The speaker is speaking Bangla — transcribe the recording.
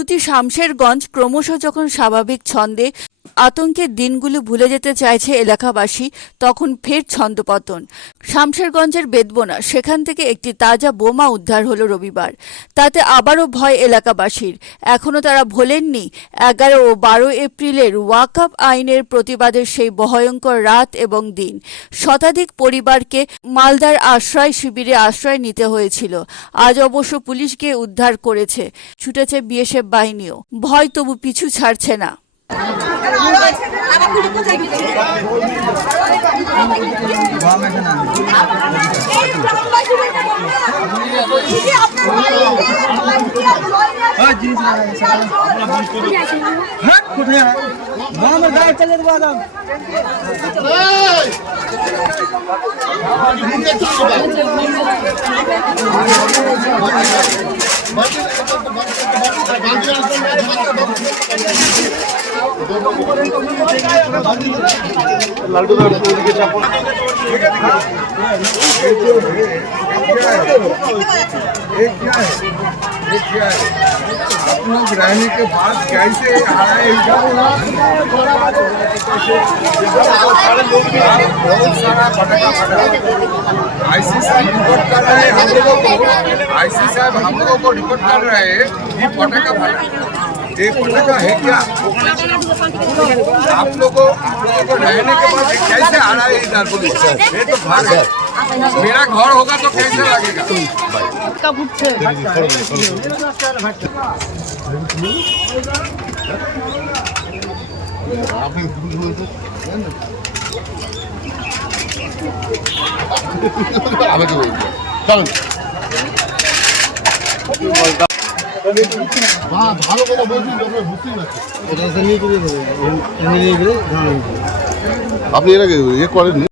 সুতি শামশেরগঞ্জ ক্রমশ যখন স্বাভাবিক ছন্দে আতঙ্কের দিনগুলো ভুলে যেতে চাইছে এলাকাবাসী, তখন ফের ছন্দপতন। শামশেরগঞ্জের বেদবোনা, সেখান থেকে একটি তাজা বোমা উদ্ধার হলো রবিবার। তাতে আবারও ভয় এলাকাবাসীর। এখনও তারা ভোলেননি। এগারো ও বারো এপ্রিলের ওয়াকআপ আইনের প্রতিবাদের সেই ভয়ঙ্কর রাত এবং দিন। শতাধিক পরিবারকে মালদার আশ্রয় শিবিরে আশ্রয় নিতে হয়েছিল। আজ অবশ্য পুলিশ গিয়ে উদ্ধার করেছে। ছুটেছে বিএসএফ বাহিনীও। ভয় তবু পিছু ছাড়ছে না। কোথায় আমার গায়ে চলে দেবো আদাম বাড়ি ये रहने के बाद कैसे बहुत सारा पटाखा फटा आईसी साहब रिपोर्ट कर रहे हैं हम लोगों को आईसी साहब हम लोगों को रिपोर्ट कर रहे हैं कि पटाखा फटा ये पटाखा है क्या आप लोगों आप लोगों को रहने के बाद ये कैसे आ रहा है इधर पुलिस ये तो भाग है मेरा घर होगा तो कैसे लगेगा আমাকে বলবে চলুন ভালো কথা বলছি বুঝতেই পারছি। আপনি এর আগে ইয়ে করেননি?